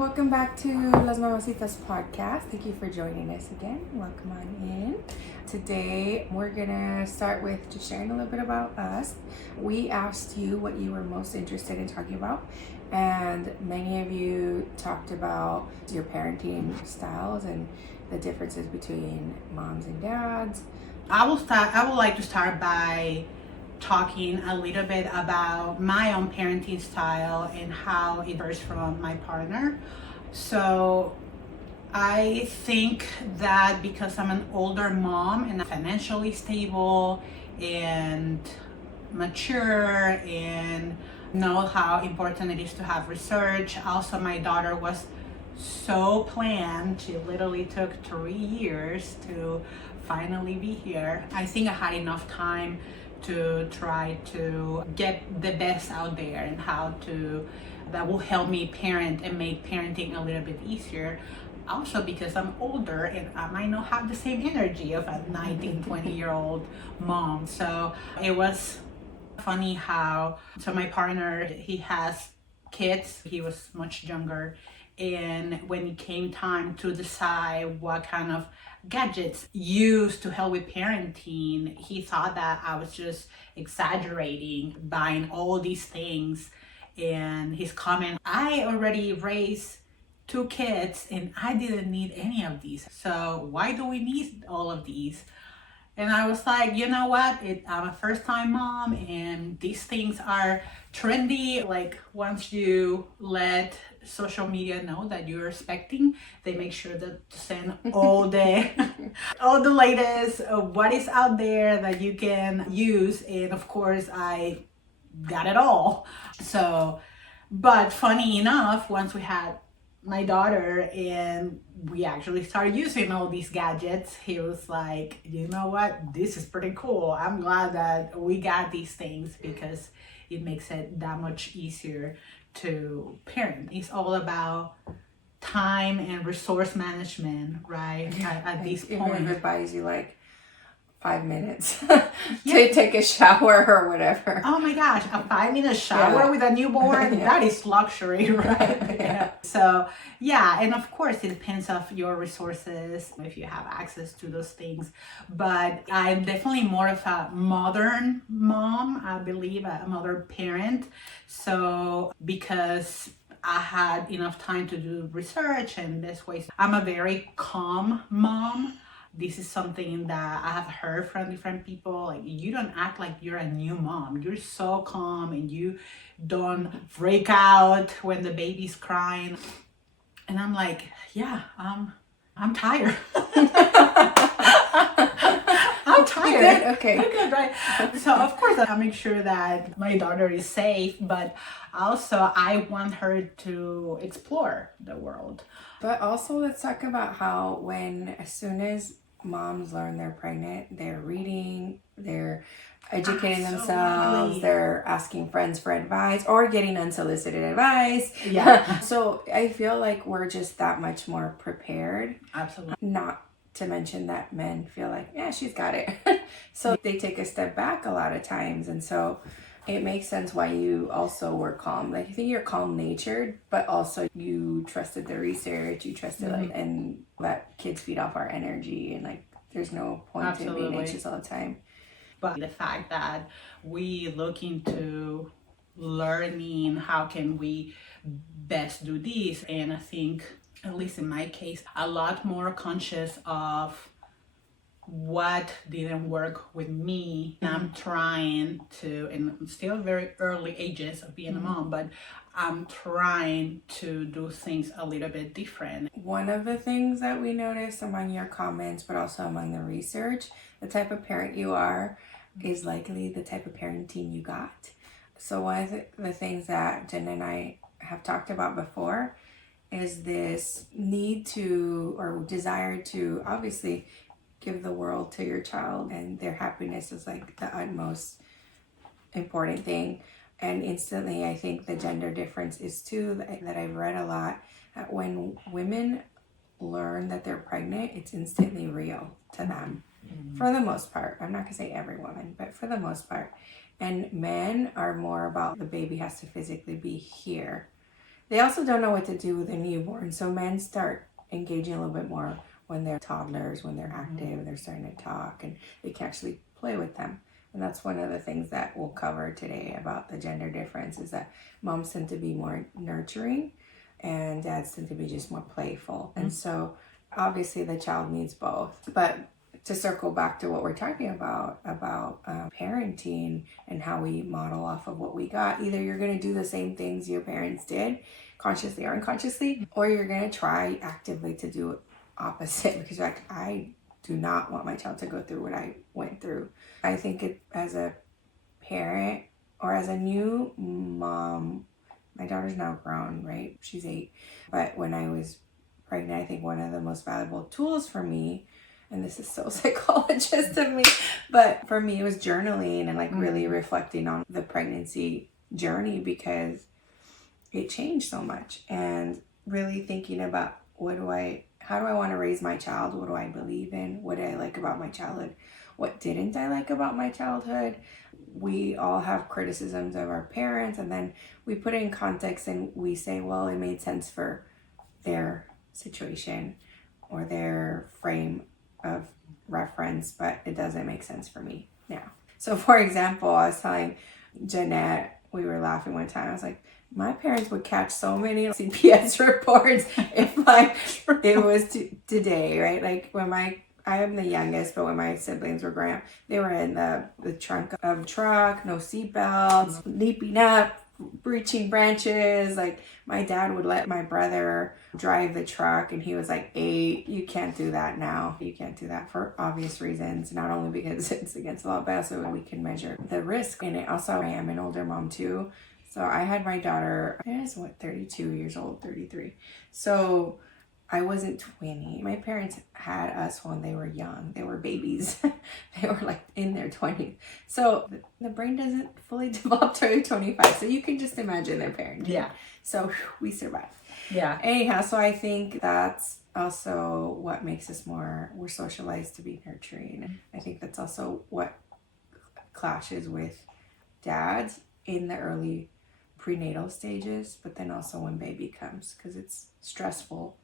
Welcome back to Las Mamacitas podcast. Thank you for joining us again. Welcome on in. Today, we're gonna start with just sharing a little bit about us. We asked you what you were most interested in talking about, and many of you talked about your parenting styles and the differences between moms and dads. I would like to start by talking a little bit about my own parenting style and how it differs from my partner. So I think that because I'm an older mom and financially stable and mature and know how important it is to have research. Also, my daughter was so planned. She literally took 3 years to finally be here. I think I had enough time to try to get the best out there and how to that will help me parent and make parenting a little bit easier. Also because I'm older and I might not have the same energy of a 19, 20-year-old mom. So it was funny how, so my partner, he has kids, he was much younger. And when it came time to decide what kind of gadgets used to help with parenting, he thought that I was just exaggerating, buying all these things. And his comment, I already raised 2 kids and I didn't need any of these. So why do we need all of these? And I was like, you know what? I'm a first-time mom and these things are trendy. Like once you let social media know that you're expecting, they make sure that to send all the latest what is out there that you can use. And of course, I got it all. So, but funny enough, once we had my daughter and we actually started using all these gadgets, he was like, you know what, this is pretty cool. I'm glad that we got these things because it makes it that much easier to parent. It's all about time and resource management, right? At this point, Even if it buys you like 5 minutes to take a shower or whatever. Oh my gosh, a 5-minute shower with a newborn, that is luxury, right? So yeah, and of course it depends on your resources, if you have access to those things. But I'm definitely more of a modern mom, I believe, a mother parent. So because I had enough time to do research and this way, I'm a very calm mom. This is something that I have heard from different people. Like, you don't act like you're a new mom. You're so calm and you don't freak out when the baby's crying. And I'm like, yeah, I'm tired. I'm tired. Good? Okay. Good, right? So of course I make sure that my daughter is safe, but also I want her to explore the world. But also let's talk about how as soon as moms learn they're pregnant, they're reading, they're educating themselves, they're asking friends for advice or getting unsolicited advice. Yeah. So I feel like we're just that much more prepared. Absolutely. Not to mention that men feel like, yeah, she's got it. So they take a step back a lot of times. And so it makes sense why you also were calm. Like, I think you're calm natured, but also you trusted the research, you trusted and let kids feed off our energy, and like there's no point in being anxious all the time. But the fact that we look into learning how can we best do this, and I think, at least in my case, a lot more conscious of what didn't work with me. I'm trying to, and I'm still very early ages of being a mom, but I'm trying to do things a little bit different. One of the things that we noticed among your comments, but also among the research, the type of parent you are is likely the type of parenting you got. So one of the things that Jen and I have talked about before is this need to, or desire to, obviously give the world to your child, and their happiness is like the utmost important thing. And instantly, I think the gender difference is too, that I've read a lot, that when women learn that they're pregnant, it's instantly real to them. For the most part. I'm not gonna say every woman, but for the most part. And men are more about the baby has to physically be here. They also don't know what to do with a newborn. So men start engaging a little bit more when they're toddlers, when they're active, they're starting to talk, and they can actually play with them. And that's one of the things that we'll cover today about the gender difference, is that moms tend to be more nurturing and dads tend to be just more playful. And so obviously the child needs both. But to circle back to what we're talking about parenting and how we model off of what we got, either you're going to do the same things your parents did, consciously or unconsciously, or you're going to try actively to do opposite, because you're like, I do not want my child to go through what I went through. I think it, as a parent or as a new mom, my daughter's now grown, right? She's 8. But when I was pregnant, I think one of the most valuable tools for me, and this is so psychologist of me, but for me it was journaling and like really reflecting on the pregnancy journey, because it changed so much, and really thinking about how do I want to raise my child? What do I believe in? What do I like about my childhood? What didn't I like about my childhood? We all have criticisms of our parents, and then we put it in context and we say, well, it made sense for their situation or their frame of reference, but it doesn't make sense for me now. So for example, I was telling Jeanette, we were laughing one time, I was like, my parents would catch so many CPS reports if like it was today, right? Like when I am the youngest, but when my siblings were growing up, they were in the trunk of a truck, no seatbelts, leaping up, breaching branches. Like my dad would let my brother drive the truck, and he was like 8. You can't do that now. You can't do that for obvious reasons, not only because it's against the law, but also we can measure the risk. And also I am an older mom too. So I had my daughter, I was 32 years old, 33. So I wasn't 20. My parents had us when they were young. They were babies. They were like in their 20s. So the brain doesn't fully develop till you're 25. So you can just imagine their parenting. Yeah. So we survived. Yeah. Anyhow, so I think that's also what makes us we're socialized to be nurturing. I think that's also what clashes with dads in the early prenatal stages, but then also when baby comes, because it's stressful,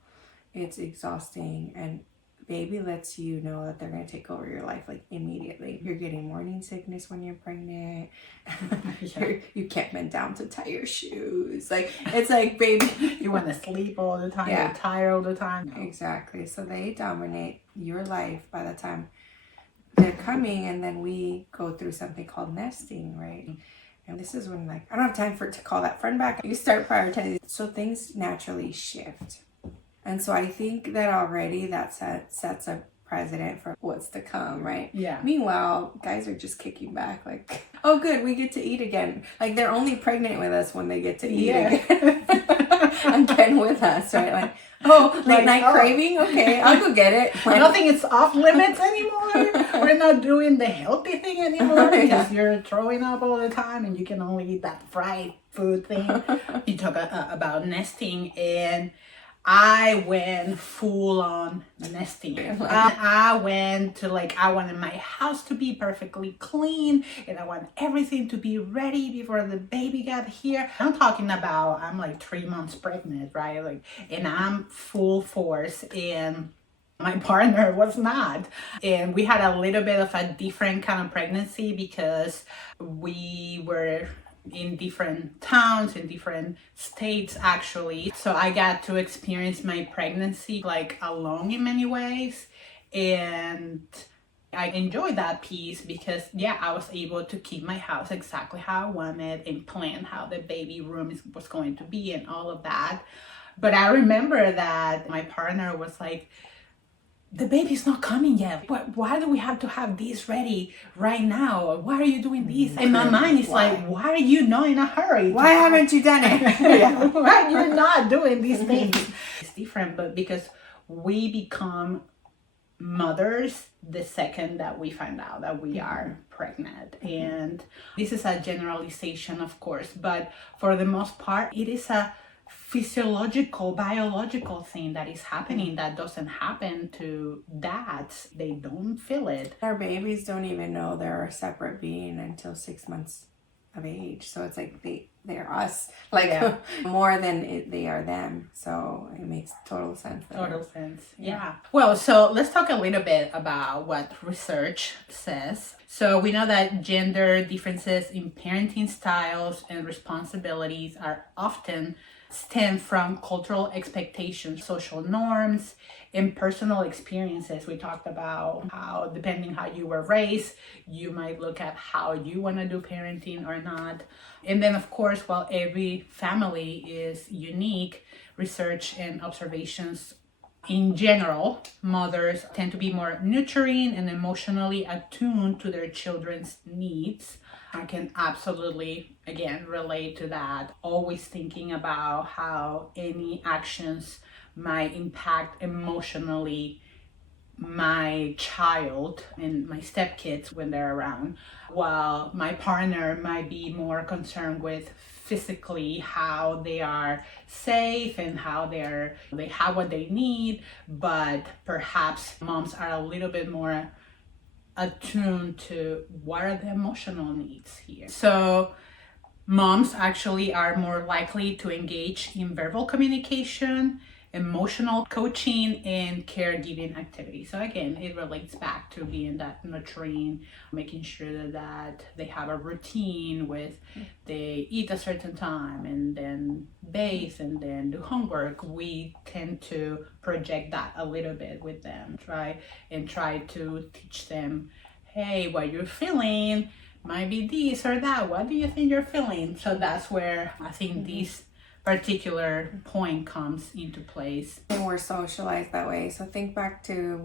it's exhausting, and baby lets you know that they're going to take over your life like immediately. You're getting morning sickness when you're pregnant. You can't bend down to tie your shoes. Like it's like baby, you want to sleep all the time. Yeah. You're tired all the time. Exactly. So they dominate your life by the time they're coming, and then we go through something called nesting, right? And this is when, like, I don't have time for it to call that friend back. You start prioritizing. So things naturally shift. And so I think that already that sets a precedent for what's to come, right? Yeah. Meanwhile, guys are just kicking back like, oh, good, we get to eat again. Like, they're only pregnant with us when they get to eat again. Again with us, right? Like, oh, late night craving? Okay, I'll go get it. Like, nothing is off limits anymore. We're not doing the healthy thing anymore because you're throwing up all the time and you can only eat that fried food thing. You talk about nesting, and I went full on nesting. I went to I wanted my house to be perfectly clean, and I want everything to be ready before the baby got here. I'm talking about, I'm like 3 months pregnant, right? And I'm full force, and my partner was not. And we had a little bit of a different kind of pregnancy because we were in different towns, in different states actually. So I got to experience my pregnancy alone in many ways. And I enjoyed that piece because I was able to keep my house exactly how I wanted and plan how the baby room was going to be and all of that. But I remember that my partner was like, the baby's not coming yet. Why do we have to have this ready right now? Why are you doing this? And my mind is like, why are you not in a hurry? Why haven't you done it? Why you're not doing these things? It's different, but because we become mothers the second that we find out that we are pregnant. And this is a generalization, of course, but for the most part, it is a physiological, biological thing that is happening that doesn't happen to dads. They don't feel it. Our babies don't even know they're a separate being until 6 months of age. So it's like they're us, like Yeah. more than they are them. So it makes total sense. Total sense. Yeah. Well, so let's talk a little bit about what research says. So we know that gender differences in parenting styles and responsibilities are often stem from cultural expectations, social norms, and personal experiences. We talked about how, depending how you were raised, you might look at how you want to do parenting or not. And then, of course, while every family is unique, research and observations in general, mothers tend to be more nurturing and emotionally attuned to their children's needs. I can absolutely, again, relate to that. Always thinking about how any actions might impact emotionally my child and my stepkids when they're around, while my partner might be more concerned with physically how they are safe and how they have what they need. But perhaps moms are a little bit more attuned to what are the emotional needs here. So moms actually are more likely to engage in verbal communication, emotional coaching, and caregiving activities. So again, it relates back to being that nurturing, making sure that they have a routine with they eat a certain time and then bathe and then do homework. We tend to project that a little bit with them, try to teach them, hey, what you're feeling might be this or that. What do you think you're feeling? So that's where I think this particular point comes into place. And we're socialized that way. So think back to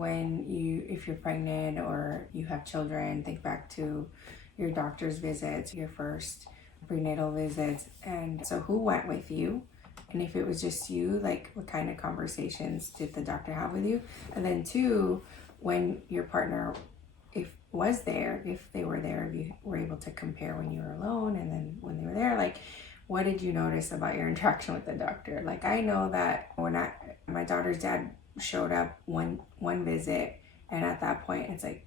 if you're pregnant or you have children, think back to your doctor's visits, your first prenatal visits. And so who went with you? And if it was just you, like what kind of conversations did the doctor have with you? And then two, when your partner if they were there, if you were able to compare when you were alone and then when they were there, like what did you notice about your interaction with the doctor? Like I know that when my daughter's dad showed up one visit, and at that point it's like,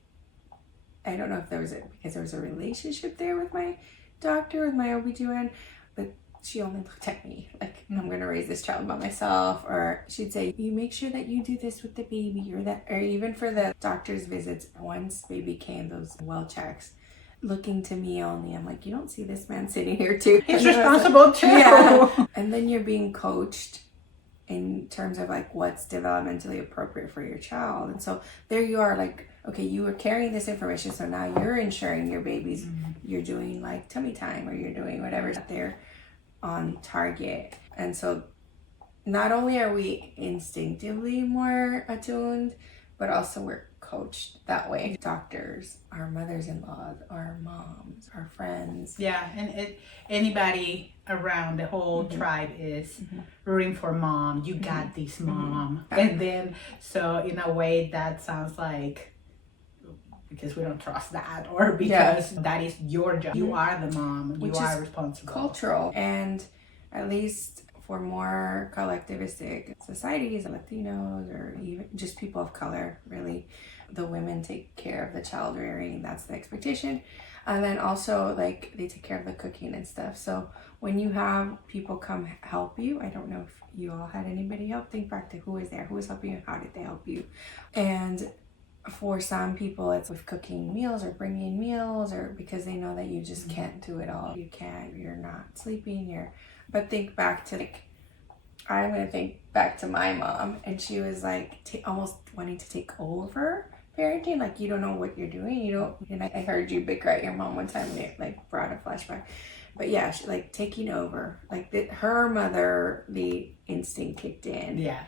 I don't know if because there was a relationship there with my doctor, with my OB/GYN, but she only looked at me like, I'm gonna raise this child by myself. Or she'd say, you make sure that you do this with the baby, or even for the doctor's visits, once baby came, those well checks, looking to me only. I'm like, you don't see this man sitting here too. He's responsible too. Yeah. And then you're being coached in terms of like what's developmentally appropriate for your child. And so there you are, like, okay, you were carrying this information, so now you're ensuring your babies, you're doing like tummy time, or you're doing whatever's out there on target. And so not only are we instinctively more attuned, but also we're coached that way. Doctors, our mothers-in-law, our moms, our friends. Yeah, and anybody around the whole tribe is rooting for mom. You got this, mom. And then, so in a way that sounds like, because we don't trust that, or because that is your job. You are the mom. You are responsible. Cultural. And at least for more collectivistic societies, Latinos, or even just people of color, really, the women take care of the child rearing. That's the expectation. And then also, like, they take care of the cooking and stuff. So when you have people come help you, I don't know if you all had anybody help. Think back to who was there, who was helping you, how did they help you? And for some people, it's with cooking meals or bringing meals, or because they know that you just can't do it all. You're not sleeping, but think back to, like, I'm going to think back to my mom, and she was like almost wanting to take over parenting. Like, you don't know what you're doing. And I heard you bicker at your mom one time, and it like brought a flashback. But yeah, she, like, taking over, like her mother, the instinct kicked in. Yeah.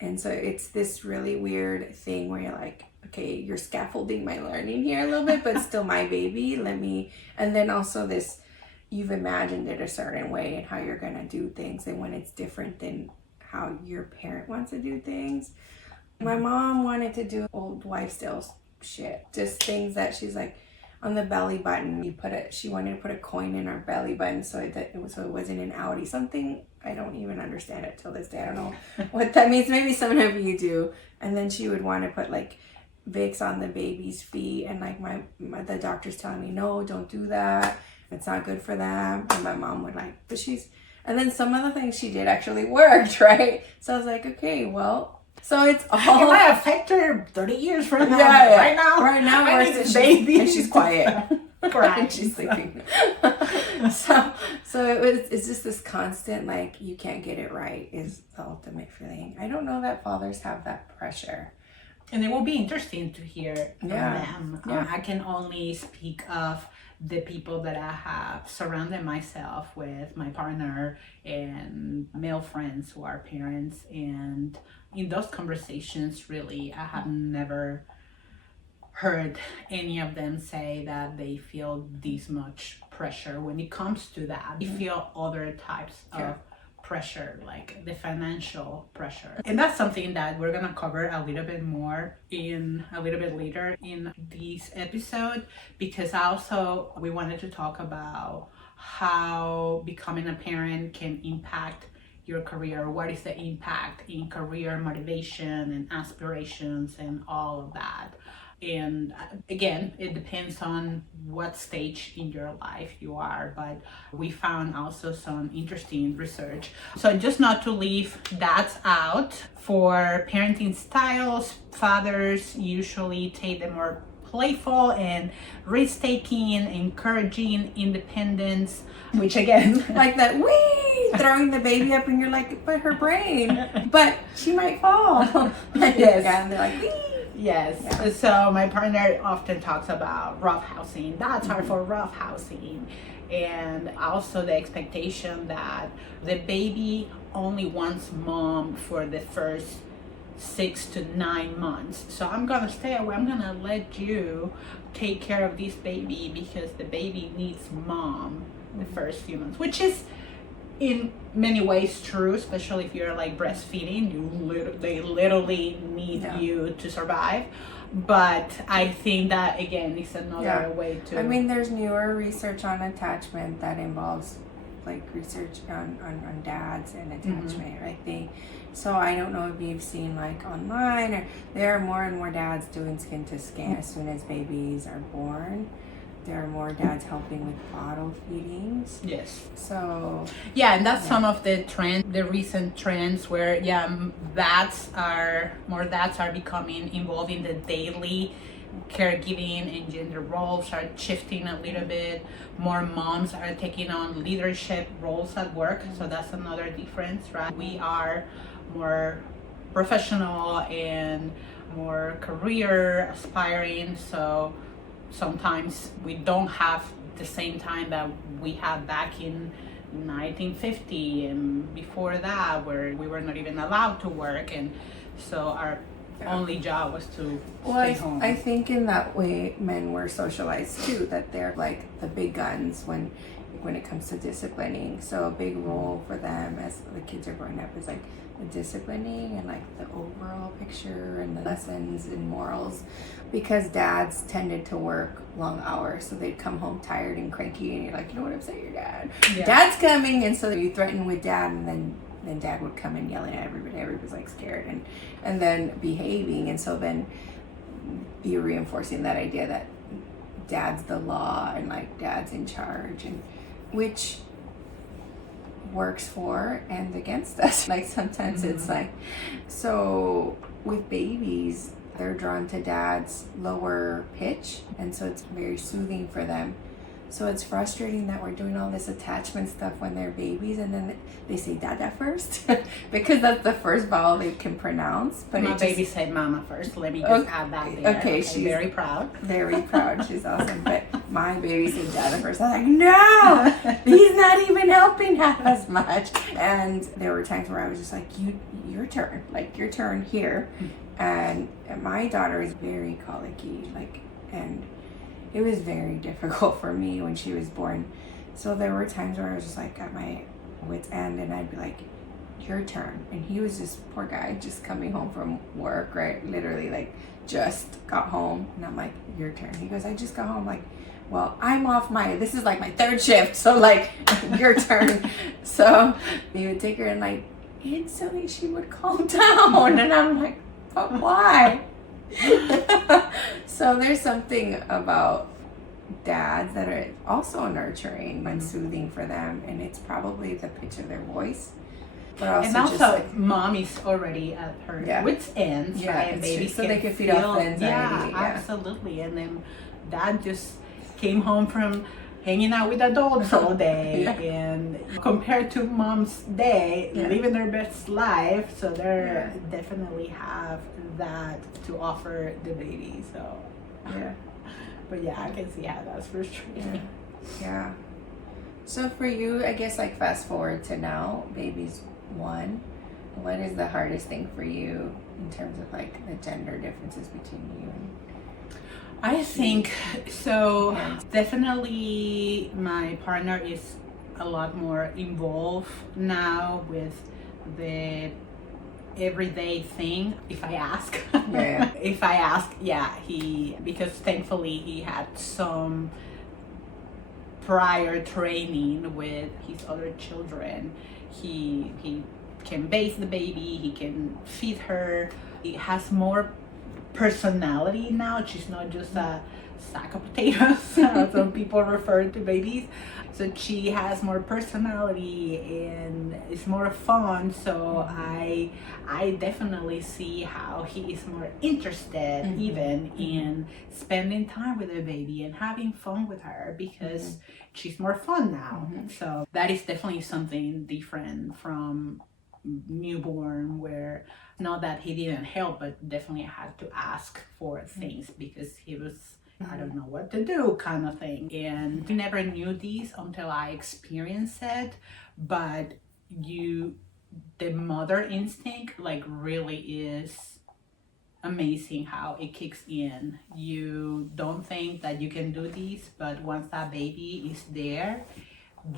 And so it's this really weird thing where you're like, okay, you're scaffolding my learning here a little bit, but still my baby. And then also this, you've imagined it a certain way and how you're going to do things. And when it's different than how your parent wants to do things. My mom wanted to do old wives' tale shit. Just things that she's like, on the belly button, she wanted to put a coin in our belly button so it wasn't an outie. Something, I don't even understand it till this day. I don't know what that means. Maybe some of you do. And then she would want to put like Vicks on the baby's feet, and like the doctor's telling me, no, don't do that, it's not good for them. And my mom would like, and then some of the things she did actually worked, right? So I was like, okay, well, so it's all. It might affect her 30 years from now. Yeah. Right now, I versus baby. And she's quiet. Right. And she's sleeping. so it's just this constant, like, you can't get it right is the ultimate feeling. I don't know that fathers have that pressure. And it will be interesting to hear from Yeah. them. Yeah. I can only speak of the people that I have surrounded myself with, my partner and male friends who are parents. And in those conversations, really, I have never heard any of them say that they feel this much pressure when it comes to that. They feel other types of pressure, like the financial pressure. And that's something that we're gonna cover a little bit more a little bit later in this episode, because also we wanted to talk about how becoming a parent can impact your career. What is the impact in career motivation and aspirations and all of that? And again, it depends on what stage in your life you are, but we found also some interesting research. So just not to leave that out, for parenting styles, fathers usually take the more playful and risk-taking, encouraging independence, which again, like that, wee, throwing the baby up, and you're like, but her brain, but she might fall. Yes. Yeah, and they're like, wee. Yes. Yeah. So my partner often talks about roughhousing. That's hard for roughhousing. And also the expectation that the baby only wants mom for the first 6 to 9 months. So I'm gonna stay away. I'm gonna let you take care of this baby because the baby needs mom the first few months, which is in many ways true, especially if you're like breastfeeding. They literally need you to survive. But I think that again is another way to. I mean, there's newer research on attachment that involves like research on dads and attachment, right? So I don't know if you've seen like online, or there are more and more dads doing skin to skin as soon as babies are born. There are more dads helping with bottle feedings. Yes. So yeah, and that's some of the recent trends where dads are becoming involved in the daily caregiving, and gender roles are shifting a little bit. More moms are taking on leadership roles at work, so that's another difference, right? We are more professional and more career aspiring, so sometimes we don't have the same time that we had back in 1950 and before that, where we were not even allowed to work, and so our only job was to stay home. I think in that way men were socialized too, that they're like the big guns when it comes to disciplining. So a big role for them as the kids are growing up is like the disciplining and like the overall picture and the lessons and morals, because dads tended to work long hours, so they'd come home tired and cranky, and you're like, you don't want to upset your dad. Dad's coming, and so you threaten with dad, and then dad would come in yelling at everybody. Everybody's like scared and then behaving, and so then you're reinforcing that idea that dad's the law and like dad's in charge, and which works for and against us. Like sometimes it's like, so with babies, they're drawn to dad's lower pitch, and so it's very soothing for them. So it's frustrating that we're doing all this attachment stuff when they're babies, and then they say dada first because that's the first vowel they can pronounce. But my baby said mama first. Let me just add that there. Okay, she's very proud. Very proud. She's awesome. But my baby said dada first. I was like, no, he's not even helping half as much. And there were times where I was just like, your turn. Like, your turn here. And my daughter is very colicky, and it was very difficult for me when she was born. So there were times where I was just like at my wit's end, and I'd be like, your turn. And he was just, poor guy, just coming home from work, right? Literally like just got home, and I'm like, your turn. He goes, I just got home. Like, well, I'm off this is like my third shift, so like your turn. So he would take her, and like instantly she would calm down, and I'm like, but why? So there's something about dads that are also nurturing and soothing for them, and it's probably the pitch of their voice. But also, and also just like, mom is already at her wits ends, yeah, right? And baby so they can feed off the anxiety. Yeah, absolutely. And then dad just came home from hanging out with adults all day, and compared to mom's day, living their best life, so they definitely have that to offer the baby. So but yeah, I can see how that's frustrating. Yeah. So for you, I guess, like, fast forward to now, baby's 1. What is the hardest thing for you in terms of like the gender differences between you and I think so. Definitely my partner is a lot more involved now with the everyday thing. If I ask, he, because thankfully he had some prior training with his other children. He can bathe the baby, he can feed her. He has more personality now. She's not just a sack of potatoes. Some people refer to babies. So she has more personality and it's more fun. So I definitely see how he is more interested even in spending time with the baby and having fun with her, because she's more fun now. So that is definitely something different from newborn, where not that he didn't help, but definitely had to ask for things because he was, I don't know what to do kind of thing. And I never knew this until I experienced it. But the mother instinct like really is amazing how it kicks in. You don't think that you can do this, but once that baby is there,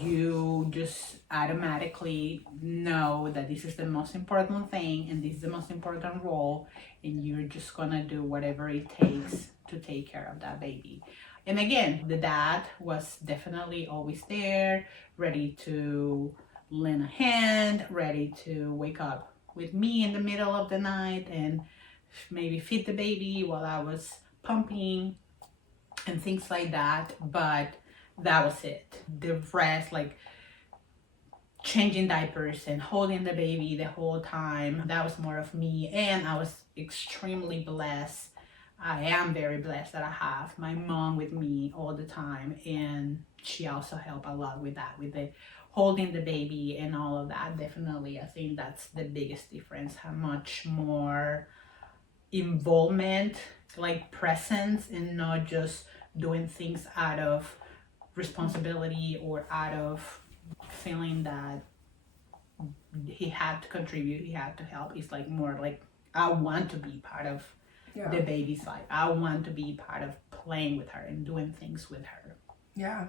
you just automatically know that this is the most important thing and this is the most important role, and you're just gonna do whatever it takes to take care of that baby. And again, the dad was definitely always there, ready to lend a hand, ready to wake up with me in the middle of the night and maybe feed the baby while I was pumping and things like that. But that was it. The rest, like changing diapers and holding the baby the whole time, that was more of me. And I was extremely blessed. I am very blessed that I have my mom with me all the time, and she also helped a lot with that, with the holding the baby and all of that. Definitely, I think that's the biggest difference, how much more involvement, like presence, and not just doing things out of responsibility or out of feeling that he had to contribute, he had to help. It's like more like, I want to be part of the baby's life. I want to be part of playing with her and doing things with her. Yeah.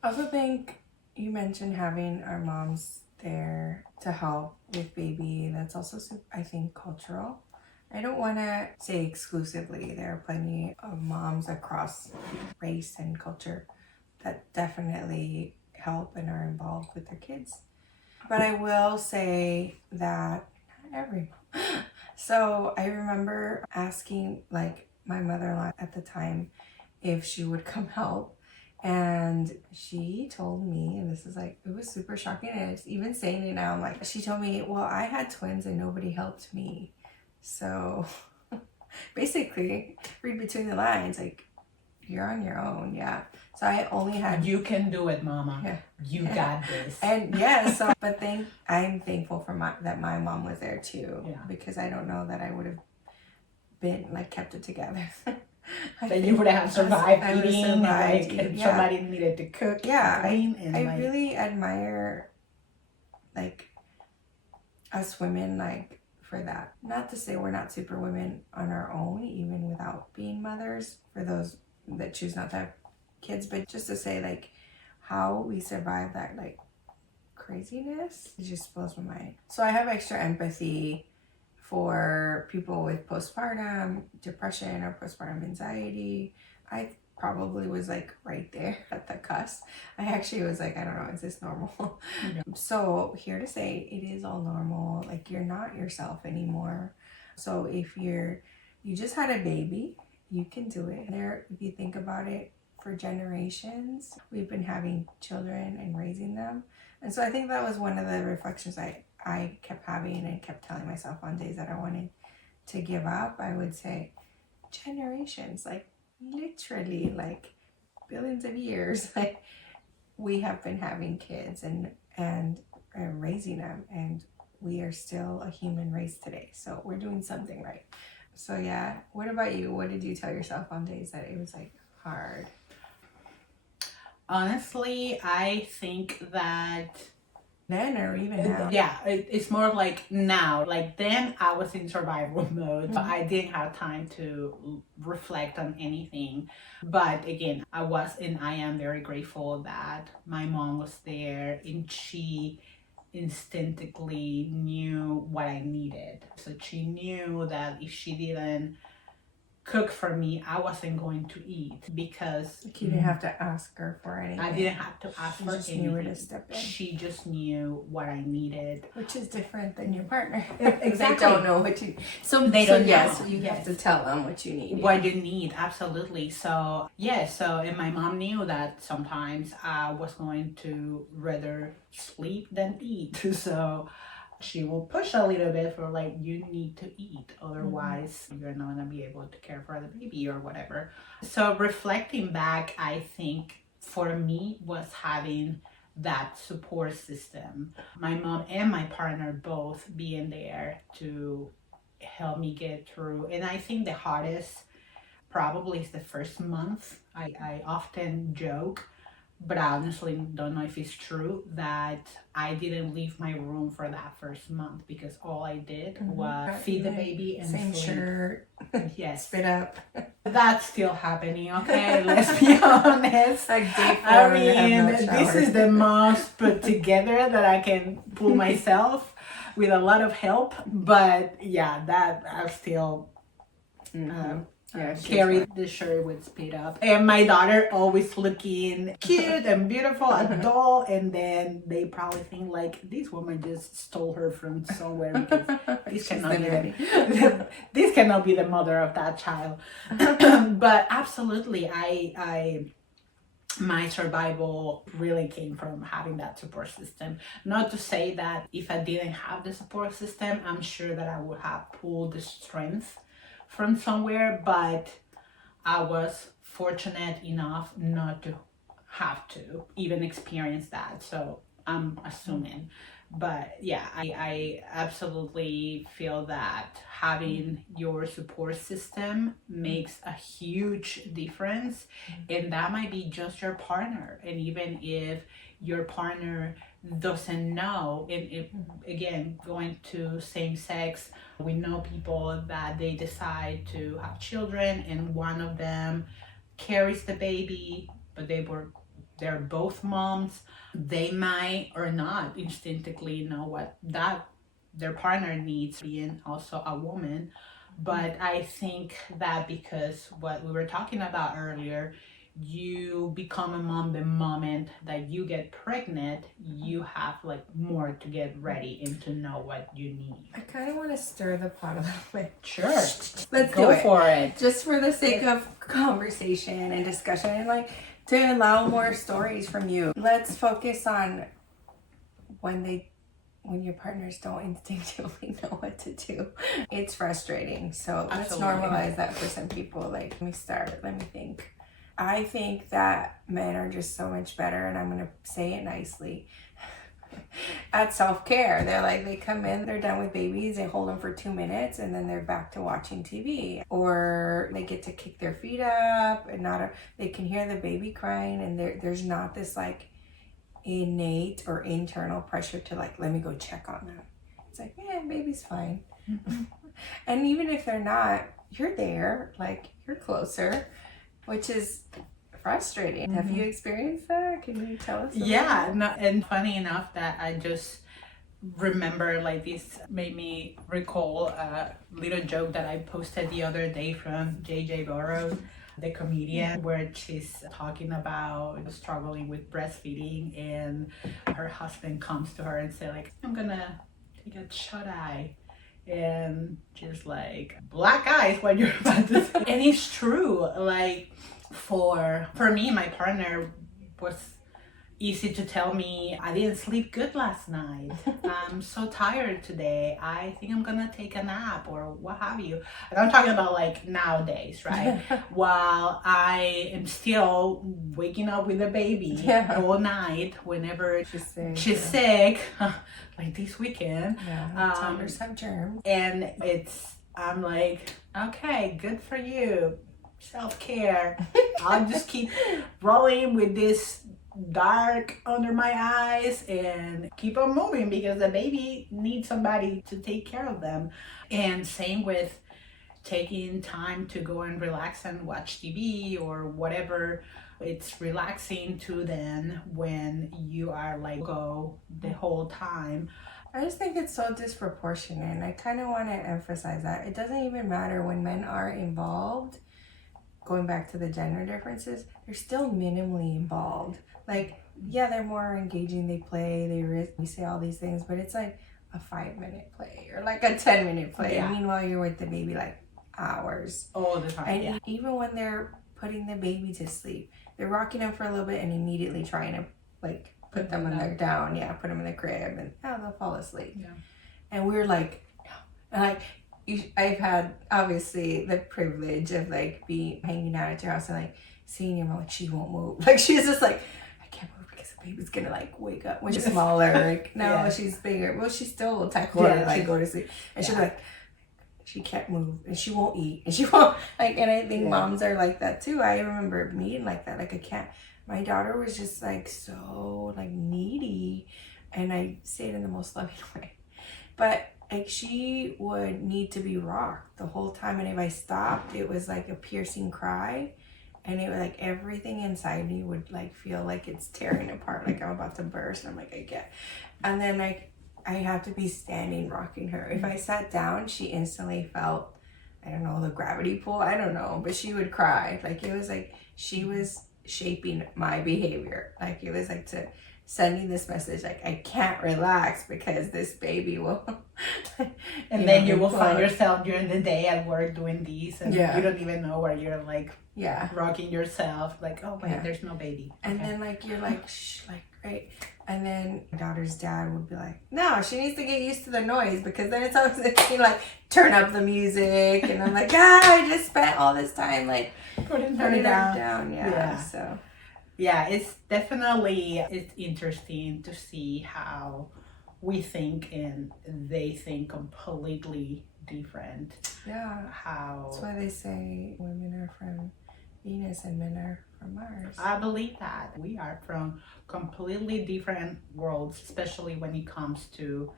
I also think you mentioned having our moms there to help with baby. That's also, I think, cultural. I don't want to say exclusively. There are plenty of moms across race and culture that definitely help and are involved with their kids. But I will say that not every mom. So I remember asking like my mother-in-law at the time if she would come help. And she told me, and this is like, it was super shocking. And it's even saying it now, I'm like, she told me, well, I had twins and nobody helped me. So basically, read between the lines, like, you're on your own. Yeah. So I only had. You can do it, mama. Yeah. You got this. And so, but I'm thankful for that my mom was there too. Yeah. Because I don't know that I would have been like kept it together. That you would have survived eating, and somebody needed to cook. Yeah, I really admire like us women, like, for that. Not to say we're not super women on our own, even without being mothers, for those that choose not to have kids, but just to say like how we survive that like craziness, it just blows my mind. So I have extra empathy for people with postpartum depression or postpartum anxiety. I probably was like right there at the cusp. I actually was like, I don't know, is this normal? Yeah. So here to say it is all normal. Like, you're not yourself anymore. So if you're you just had a baby. You can do it. There, if you think about it, for generations, we've been having children and raising them. And so I think that was one of the reflections I kept having and kept telling myself on days that I wanted to give up. I would say, generations, like literally like billions of years, like we have been having kids and raising them, and we are still a human race today. So we're doing something right. So yeah, what about you? What did you tell yourself on days that it was like hard? Honestly, I think that Then or even now? yeah, it's more like now. Like then I was in survival mode. Mhm. I didn't have time to reflect on anything. But again, I am very grateful that my mom was there and she instinctively knew what I needed. So she knew that if she didn't cook for me, I wasn't going to eat because Like you didn't have to ask her for anything. I didn't have to ask She for just anything. knew where to step in. She just knew what I needed. Which is different than your partner. Exactly. They don't know what you. They don't yes, know. you Yes. have to tell them what you need. What you need, absolutely. So yeah, and my mom knew that sometimes I was going to rather sleep than eat. So she will push a little bit for like, you need to eat, otherwise you're not gonna be able to care for the baby or whatever. So reflecting back, I think for me was having that support system, my mom and my partner both being there to help me get through. And I think the hardest probably is the first month. I often joke, but I honestly don't know if it's true, that I didn't leave my room for that first month because all I did was feed the baby and same sleep. shirt. Yes. Spit up. That's still happening, okay? Let's be honest. Like day 4, I you have mean, no this shower. is the most put together that I can pull myself with a lot of help. But yeah, that I still carry the shirt with speed up. And my daughter always looking cute and beautiful, adult, and then they probably think like, this woman just stole her from somewhere because this cannot be this cannot be the mother of that child. But absolutely, I my survival really came from having that support system. Not to say that if I didn't have the support system, I'm sure that I would have pulled the strength from somewhere, but I was fortunate enough not to have to even experience that. So I'm assuming. But yeah, I absolutely feel that having your support system makes a huge difference. And that might be just your partner. And even if your partner doesn't know, and if, again, going to same sex, we know people that they decide to have children and one of them carries the baby, but they're both moms. They might or not instinctively know what that their partner needs, being also a woman. But I think that because what we were talking about earlier, you become a mom the moment that you get pregnant, you have like more to get ready and to know what you need. I kind of want to stir the pot a little bit. Sure. Let's go do it. for it. Just for the sake of conversation and discussion, and like to allow more stories from you. Let's focus on when your partners don't instinctively know what to do. It's frustrating. So Absolutely. Let's normalize that for some people. Like, let me think. I think that men are just so much better, and I'm going to say it nicely, at self-care. They're like, they come in, they're done with babies, they hold them for 2 minutes, and then they're back to watching TV. Or they get to kick their feet up, and they can hear the baby crying, and there's not this like innate or internal pressure to like, let me go check on them. It's like, yeah, baby's fine. And even if they're not, you're there, like you're closer, which is frustrating. Have you experienced that? Can you tell us? Yeah, and funny enough that I just remember, like, this made me recall a little joke that I posted the other day from JJ Burrows, the comedian, where she's talking about struggling with breastfeeding, and her husband comes to her and say like, I'm gonna take a shut eye. And just like black eyes what you're about to say. And it's true. Like for me, my partner was easy to tell me, I didn't sleep good last night. I'm so tired today. I think I'm gonna take a nap or what have you. And I'm talking about like nowadays, right? While I am still waking up with a baby all night whenever she's sick. Like this weekend. Toddlers have germs. And I'm like, okay, good for you. Self-care. I'll just keep rolling with this dark under my eyes and keep on moving because the baby needs somebody to take care of them. And same with taking time to go and relax and watch TV or whatever. It's relaxing to then when you are like go the whole time. I just think it's so disproportionate, and I kind of want to emphasize that. It doesn't even matter when men are involved, going back to the gender differences, they're still minimally involved. Like, yeah, they're more engaging, they play, we say all these things, but it's like a 5-minute play or like a 10-minute play. Yeah. Meanwhile, you're with the baby like hours. All the time. And even when they're putting the baby to sleep, they're rocking them for a little bit and immediately trying to like put them down, put them in the crib, and they'll fall asleep. Yeah. And we're like, no. And like, I've had obviously the privilege of like hanging out at your house and like seeing your mom, like she won't move. Like she's just like, I can't move because the baby's gonna like wake up when she's smaller. Like no, she's bigger. Well, she still will tackle her and like go to sleep. And she'll be like, she can't move and she won't eat and she won't like, and I think moms are like that too. I remember being like that. Like I can't. My daughter was just like so like needy, and I say it in the most loving way, but like she would need to be rocked the whole time, and if I stopped, it was like a piercing cry, and it was like everything inside me would like feel like it's tearing apart, like I'm about to burst. And I'm like, I can't. And then like I have to be standing rocking her. If I sat down, she instantly felt, I don't know, the gravity pull. I don't know, but she would cry. Like it was like she was shaping my behavior. Like it was like to sending this message like I can't relax because this baby will and then you will find yourself during the day at work doing these and you don't even know where you're like rocking yourself like, oh wait, there's no baby. And then like you're like shh, like great. And then my daughter's dad would be like, no, she needs to get used to the noise, because then it's always like turn up the music, and I'm like, I just spent all this time like putting her down. So it's definitely, it's interesting to see how we think and they think completely different. That's why they say women are from Venus and men are from Mars. I believe that we are from completely different worlds, especially when it comes to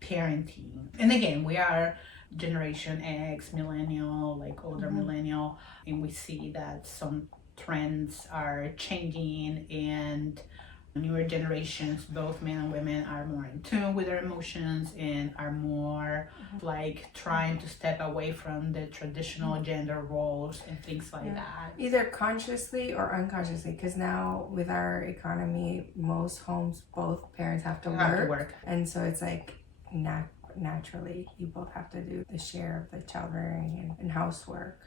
parenting. And again, we are Generation X, millennial, like older millennial, and we see that some trends are changing, and newer generations, both men and women, are more in tune with their emotions and are more like trying to step away from the traditional gender roles and things like that. Either consciously or unconsciously, because now with our economy, most homes, both parents have to work. And so it's like naturally you both have to do the share of the child rearing and housework.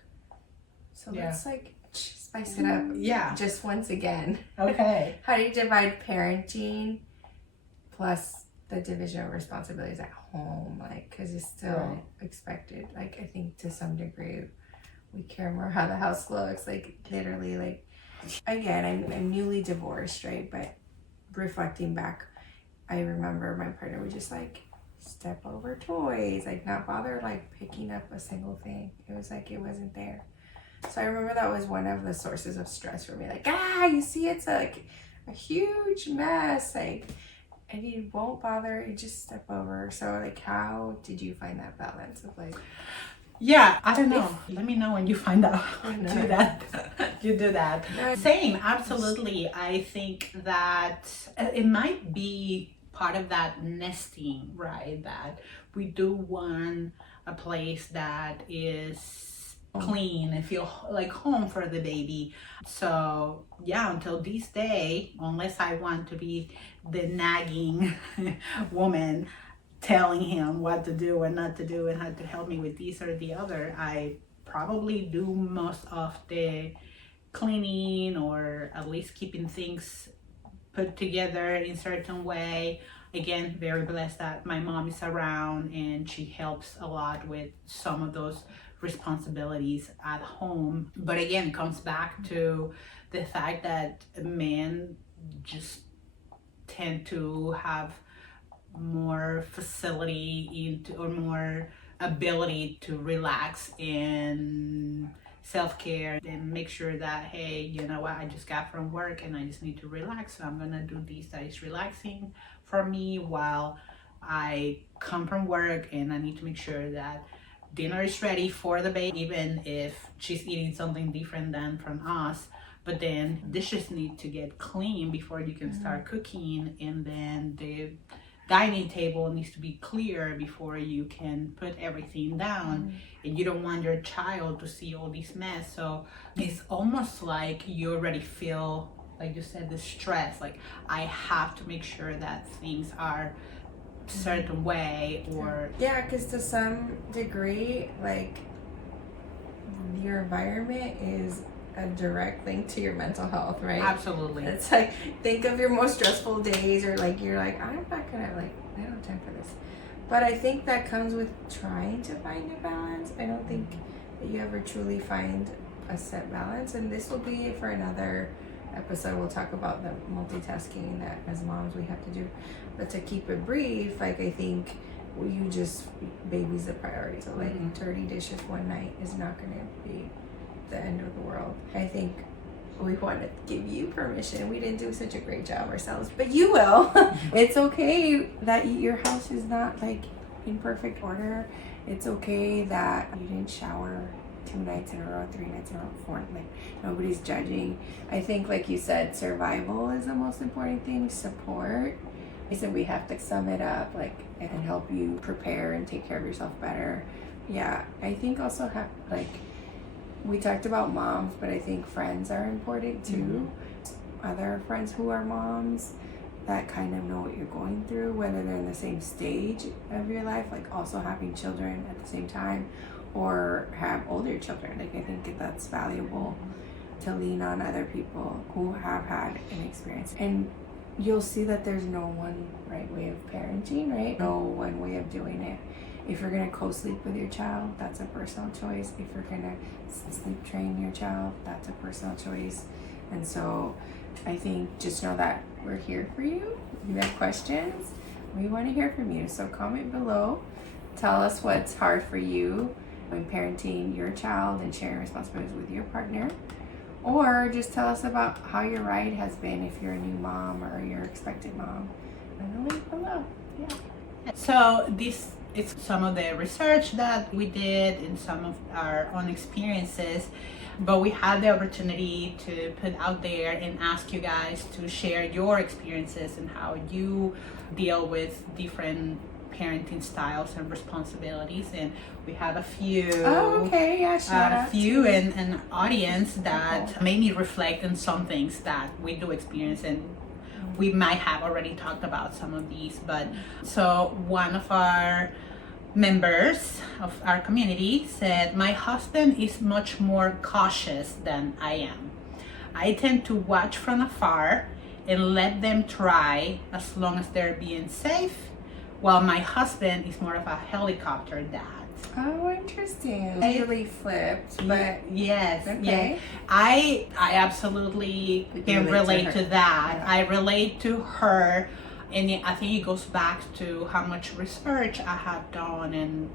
So let's like spice it up. Just once again. Okay. How do you divide parenting plus the division of responsibilities at home? Like, because it's still expected. Like, I think to some degree we care more how the house looks. Like, literally, like, again, I'm newly divorced, right? But reflecting back, I remember my partner would just like step over toys, like not bother like picking up a single thing. It was like it wasn't there. So I remember that was one of the sources of stress for me. Like, you see, it's like a huge mess. Like, and you won't bother, you just step over. So like, how did you find that balance of like? I don't know. Let me know when you find out. Do that. You do that. Same, absolutely. I think that it might be part of that nesting, right? That we do want a place that is clean and feel like home for the baby. So until this day, unless I want to be the nagging woman, telling him what to do and not to do and how to help me with this or the other. I probably do most of the cleaning, or at least keeping things put together in certain way. Again, very blessed that my mom is around and she helps a lot with some of those responsibilities at home. But again, it comes back to the fact that men just tend to have more facility into, or more ability to relax in self-care and make sure that, hey, you know what, I just got from work and I just need to relax, so I'm gonna do this that is relaxing for me while I come from work, and I need to make sure that dinner is ready for the baby, even if she's eating something different than from us. But then dishes need to get clean before you can start cooking, and then the dining table needs to be clear before you can put everything down. And you don't want your child to see all this mess. So it's almost like you already feel, like you said, the stress, like I have to make sure that things are certain way, or yeah, because to some degree, like, your environment is a direct link to your mental health, right? absolutely. It's like, think of your most stressful days, or like you're like, I'm not gonna, like, I don't have time for this. But I think that comes with trying to find a balance. I don't think that you ever truly find a set balance, and this will be for another episode. We'll talk about the multitasking that as moms we have to do. But to keep it brief, like, I think you just, baby's the priority. So like dirty dishes one night is not gonna be the end of the world. I think we want to give you permission. We didn't do such a great job ourselves, but you will. It's okay that your house is not like in perfect order. It's okay that you didn't shower 2 nights in a row, 3 nights in a row, 4. Like, nobody's judging. I think, like you said, survival is the most important thing. Support. I said we have to sum it up, like, and help you prepare and take care of yourself better. Yeah, I think also like, we talked about moms, but I think friends are important too. Other friends who are moms that kind of know what you're going through, whether they're in the same stage of your life, like also having children at the same time, or have older children. Like, I think that's valuable to lean on other people who have had an experience. And you'll see that there's no one right way of parenting, right? No one way of doing it. If you're gonna co-sleep with your child, that's a personal choice. If you're gonna sleep train your child, that's a personal choice. And so I think just know that we're here for you. If you have questions, we want to hear from you. So comment below. Tell us what's hard for you when parenting your child and sharing responsibilities with your partner. Or just tell us about how your ride has been if you're a new mom or your expected mom. And the link below. Yeah. So this is some of the research that we did and some of our own experiences, but we had the opportunity to put out there and ask you guys to share your experiences and how you deal with different parenting styles and responsibilities. And we have a few Shout out few to and an audience that made me reflect on some things that we do experience, and we might have already talked about some of these. But so one of our members of our community said, my husband is much more cautious than I am. I tend to watch from afar and let them try as long as they're being safe, while my husband is more of a helicopter dad. Oh, interesting. Usually flipped, but yes, okay. yes. I absolutely can relate to that. Yeah. I relate to her, and I think it goes back to how much research I have done and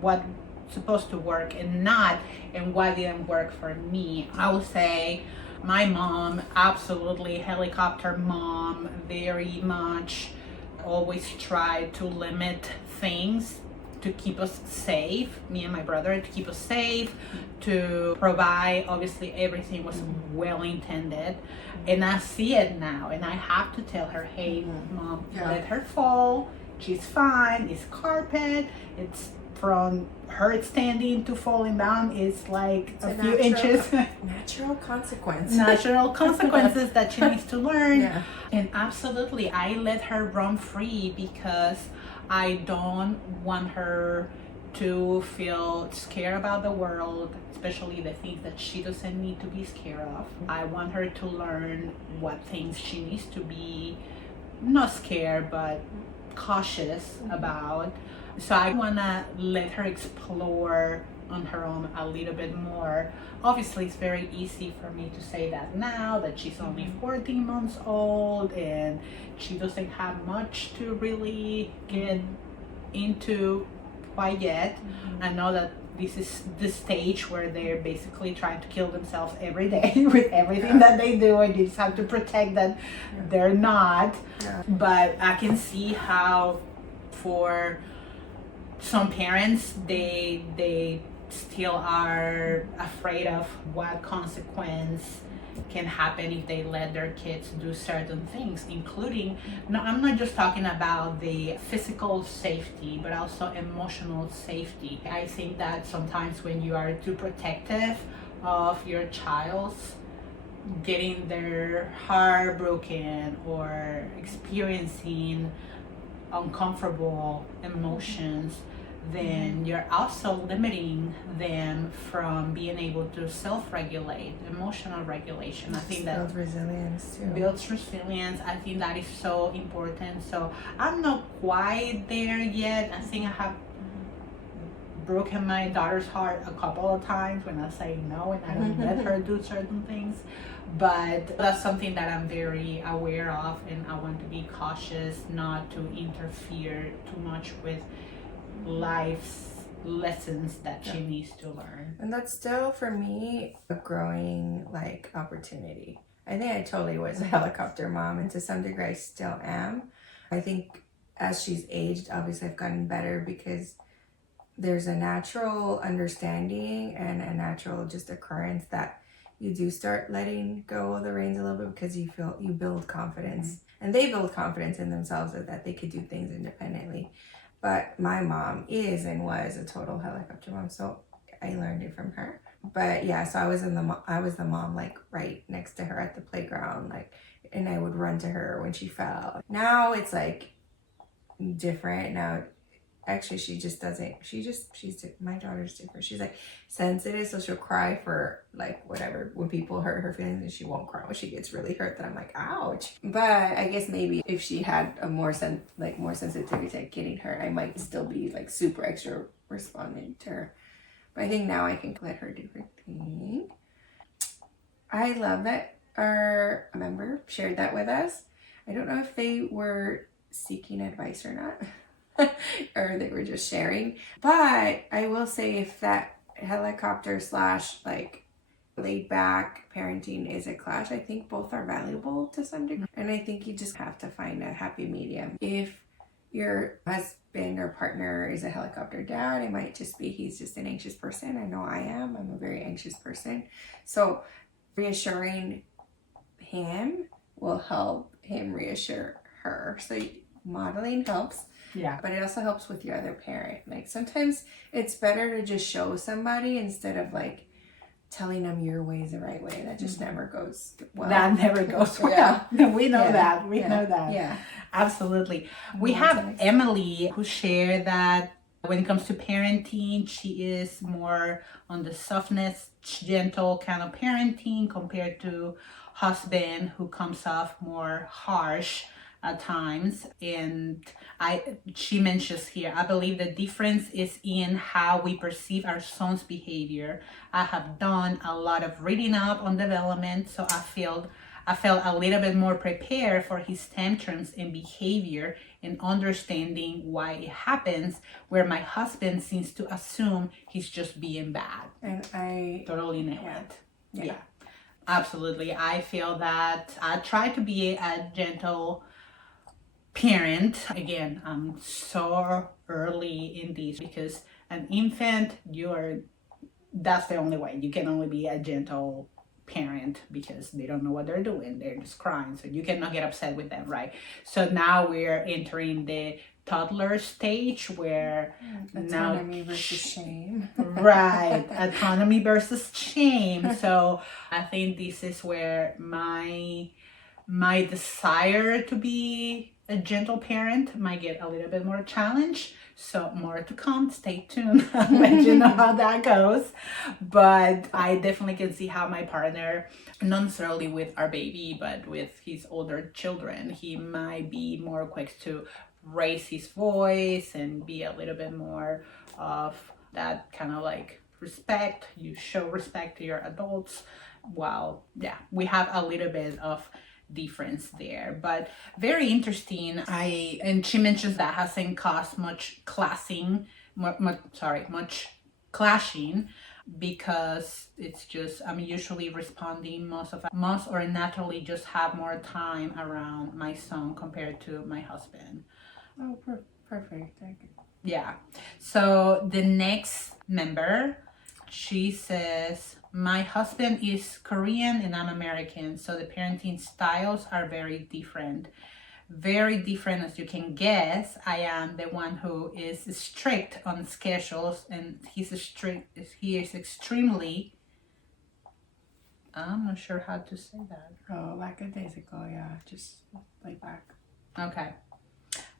what's supposed to work and not, and what didn't work for me. I would say my mom, absolutely helicopter mom, very much always tried to limit things to keep us safe, me and my brother, to keep us safe, to provide. Obviously everything was well intended, and I see it now, and I have to tell her, hey mom, let her fall, she's fine, it's carpet, it's from her standing to falling down is like a few inches. Natural consequence. Natural consequences that she needs to learn. Yeah. And absolutely, I let her run free because I don't want her to feel scared about the world, especially the things that she doesn't need to be scared of. I want her to learn what things she needs to be not scared but cautious about. So I want to let her explore on her own a little bit more. Obviously, it's very easy for me to say that now that she's only 14 months old and she doesn't have much to really get into quite yet. I know that this is the stage where they're basically trying to kill themselves every day with everything that they do, and you just have to protect that they're not. But I can see how for some parents they still are afraid of what consequence can happen if they let their kids do certain things, including, no, I'm not just talking about the physical safety, but also emotional safety. I think that sometimes when you are too protective of your child's getting their heart broken or experiencing uncomfortable emotions, then you're also limiting them from being able to self-regulate, emotional regulation. I think that builds resilience too. Builds resilience. I think that is so important. So I'm not quite there yet. I think I have broken my daughter's heart a couple of times when I say no and I don't let her do certain things. But that's something that I'm very aware of, and I want to be cautious not to interfere too much with life's lessons that she needs to learn. And that's still for me a growing like opportunity. I think I totally was a helicopter mom, and to some degree I still am. I think as she's aged, obviously I've gotten better because there's a natural understanding and a natural just occurrence that you do start letting go of the reins a little bit because you feel you build confidence, and they build confidence in themselves that they could do things independently. But my mom is and was a total helicopter mom, so I learned it from her. But yeah, so I was the mom like right next to her at the playground, like, and I would run to her when she fell. Now it's like different. Now actually my daughter's different. She's like sensitive, so she'll cry for like whatever when people hurt her feelings, and she won't cry when she gets really hurt. Then I'm like, ouch. But I guess maybe if she had a more sensitivity to getting hurt, I might still be like super extra responding to her. But I think now I can let her do her thing. I love that our member shared that with us. I don't know if they were seeking advice or not. Or they were just sharing, but I will say if that helicopter / like laid back parenting is a clash, I think both are valuable to some degree, and I think you just have to find a happy medium. If your husband or partner is a helicopter dad, it might just be he's just an anxious person. I know I'm a very anxious person, so reassuring him will help him reassure her. So modeling helps. Yeah. But it also helps with your other parent. Like sometimes it's better to just show somebody instead of like telling them your way is the right way. That just never goes well. That never goes well. Yeah. We know that. We know that. Yeah. Absolutely. We have Emily who shared that when it comes to parenting, she is more on the softness, gentle kind of parenting compared to husband who comes off more harsh at times. And she mentions here, I believe the difference is in how we perceive our son's behavior. I have done a lot of reading up on development, so I felt a little bit more prepared for his tantrums and behavior and understanding why it happens, where my husband seems to assume he's just being bad. And I totally know it. Yeah, absolutely. I feel that I try to be a gentle parent. Again, I'm so early in this because an infant, that's the only way. You can only be a gentle parent because they don't know what they're doing. They're just crying, so you cannot get upset with them, right? So now we're entering the toddler stage where autonomy versus shame. Right, autonomy versus shame. So I think this is where my desire to be a gentle parent might get a little bit more challenge. So more to come. Stay tuned. I'll let you know how that goes. But I definitely can see how my partner, not necessarily with our baby, but with his older children, he might be more quick to raise his voice and be a little bit more of that kind of like respect. You show respect to your adults. While we have a little bit of difference there, but very interesting. And she mentions that hasn't caused much much clashing, because it's just I'm usually responding most or naturally just have more time around my son compared to my husband. Oh, perfect. Yeah. So the next member, she says, my husband is Korean and I'm American, so the parenting styles are very different. Very different, as you can guess. I am the one who is strict on schedules, and he is extremely, I'm not sure how to say that. Oh, lackadaisical, yeah. Just like back. Okay.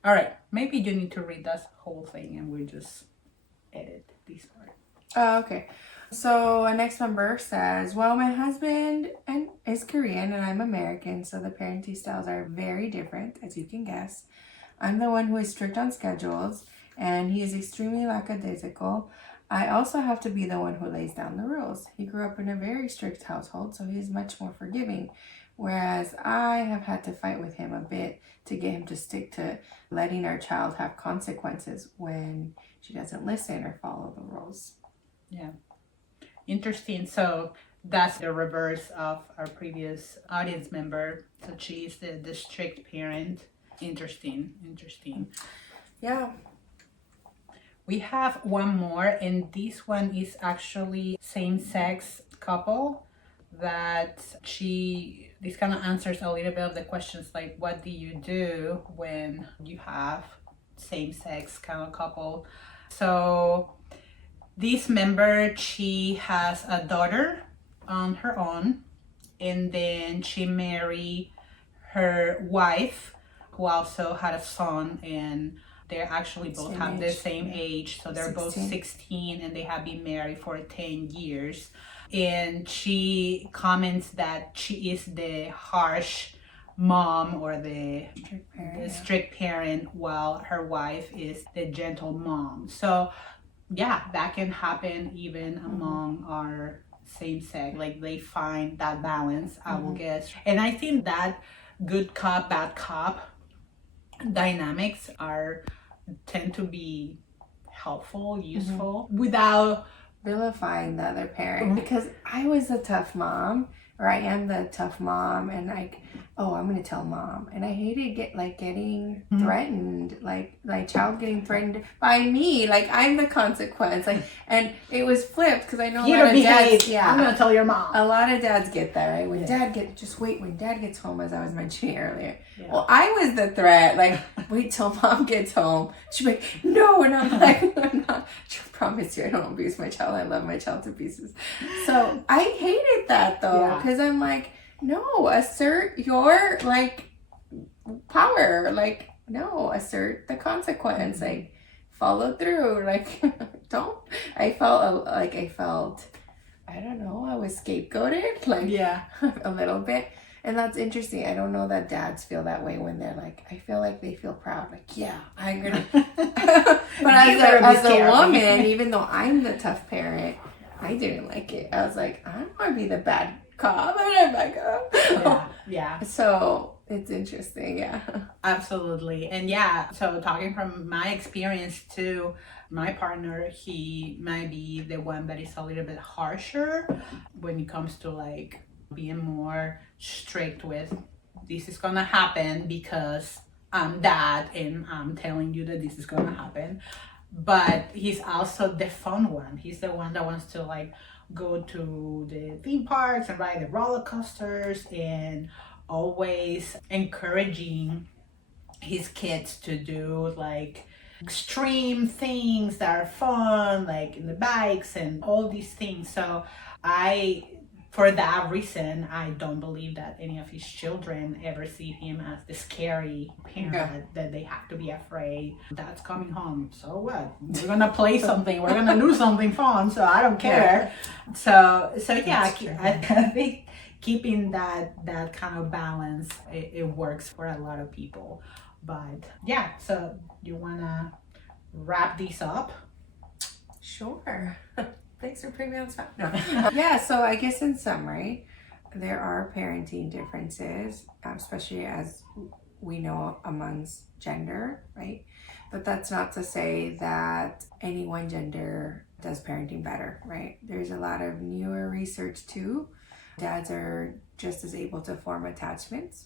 All right. Maybe you need to read that whole thing and we just edit this part. Oh, okay. So a next member says, well, my husband is Korean and I'm American, so the parenting styles are very different, as you can guess. I'm the one who is strict on schedules, and he is extremely lackadaisical. I also have to be the one who lays down the rules. He grew up in a very strict household, so he is much more forgiving, whereas I have had to fight with him a bit to get him to stick to letting our child have consequences when she doesn't listen or follow the rules. Yeah. Interesting. So that's the reverse of our previous audience member. So she's the strict parent. Interesting. Yeah. We have one more, and this one is actually same-sex couple that this kind of answers a little bit of the questions like, what do you do when you have same-sex kind of couple? So this member, she has a daughter on her own, and then she married her wife, who also had a son, and they actually both have the same age. So they're 16. Both 16, and they have been married for 10 years. And she comments that she is the harsh mom or the strict parent, while her wife is the gentle mom. So yeah, that can happen even among our same sex. Like they find that balance, I will guess. And I think that good cop, bad cop dynamics tend to be helpful, useful, without vilifying the other parent. Because I was a tough mom, or I am the tough mom, and like, oh, I'm gonna tell mom, and I hated getting threatened, like my child getting threatened by me, like I'm the consequence, like, and it was flipped because I know a lot of dads, I'm gonna tell your mom. A lot of dads get that, right? When when dad gets home, as I was mentioning earlier. Yeah. Well, I was the threat, like, wait till mom gets home. She'd be like, no, and I'm like, I'm not. I promise you, I don't abuse my child. I love my child to pieces. So I hated that though, because I'm like, no, assert your like power. Like, no, assert the consequence. Like, follow through. Like, don't. I felt, I don't know, I was scapegoated. Like, a little bit. And that's interesting. I don't know that dads feel that way when they're like, I feel like they feel proud. Like, yeah, I'm going to. But as a woman, even though I'm the tough parent, I didn't like it. I was like, I don't want to be the bad cop. I'm like, oh. Yeah. So it's interesting. Yeah. Absolutely. And so talking from my experience too, my partner, he might be the one that is a little bit harsher when it comes to like being more strict with, this is gonna happen because I'm dad and I'm telling you that this is gonna happen. But he's also the fun one. He's the one that wants to like go to the theme parks and ride the roller coasters, and always encouraging his kids to do like extreme things that are fun, like in the bikes and all these things. So I for that reason, I don't believe that any of his children ever see him as the scary parent that they have to be afraid. Dad's coming home. So what? We're gonna play something. We're gonna do something fun. So I don't care. So yeah, I think keeping that kind of balance, it works for a lot of people. But yeah, so you wanna wrap these up? Sure. Thanks for putting me on the spot. No. Yeah, so I guess in summary, there are parenting differences, especially as we know amongst gender, right? But that's not to say that any one gender does parenting better, right? There's a lot of newer research too. Dads are just as able to form attachments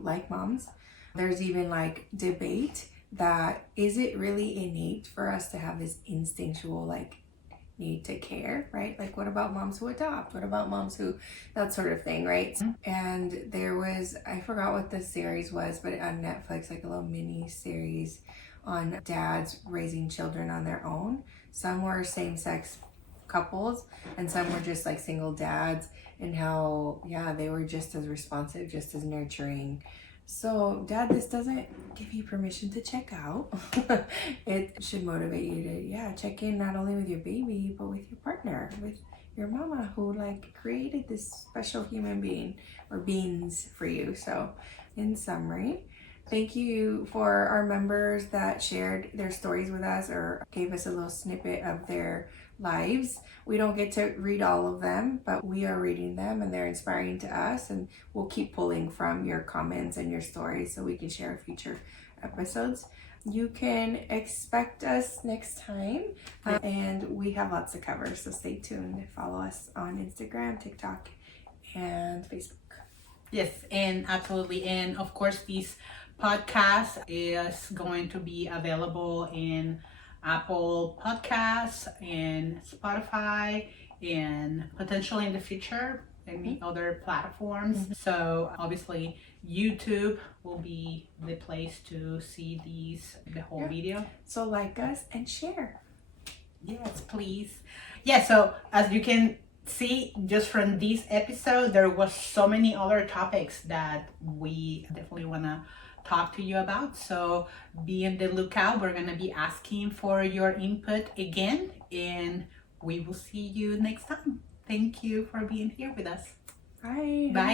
like moms. There's even like debate that is it really innate for us to have this instinctual like need to care, right? Like what about moms who adopt? What about moms who, that sort of thing, right? And there was, I forgot what the series was, but on Netflix, like a little mini series on dads raising children on their own. Some were same-sex couples and some were just like single dads, and how, yeah, they were just as responsive, just as nurturing. So, Dad, this doesn't give you permission to check out. It should motivate you to, check in not only with your baby, but with your partner, with your mama who like created this special human being or beings for you. So, in summary, thank you for our members that shared their stories with us or gave us a little snippet of their lives. We don't get to read all of them, but we are reading them and they're inspiring to us, and we'll keep pulling from your comments and your stories so we can share future episodes. You can expect us next time, and we have lots to cover, so stay tuned. Follow us on Instagram, TikTok, and Facebook. Yes, and absolutely. And of course, this podcast is going to be available in Apple Podcasts and Spotify, and potentially in the future any other platforms. So obviously YouTube will be the place to see the whole video. So like us and share. Yes, please. Yeah, so as you can see just from this episode, there was so many other topics that we definitely want to talk to you about. So be on the lookout. We're going to be asking for your input again, and we will see you next time. Thank you for being here with us. Bye. Bye.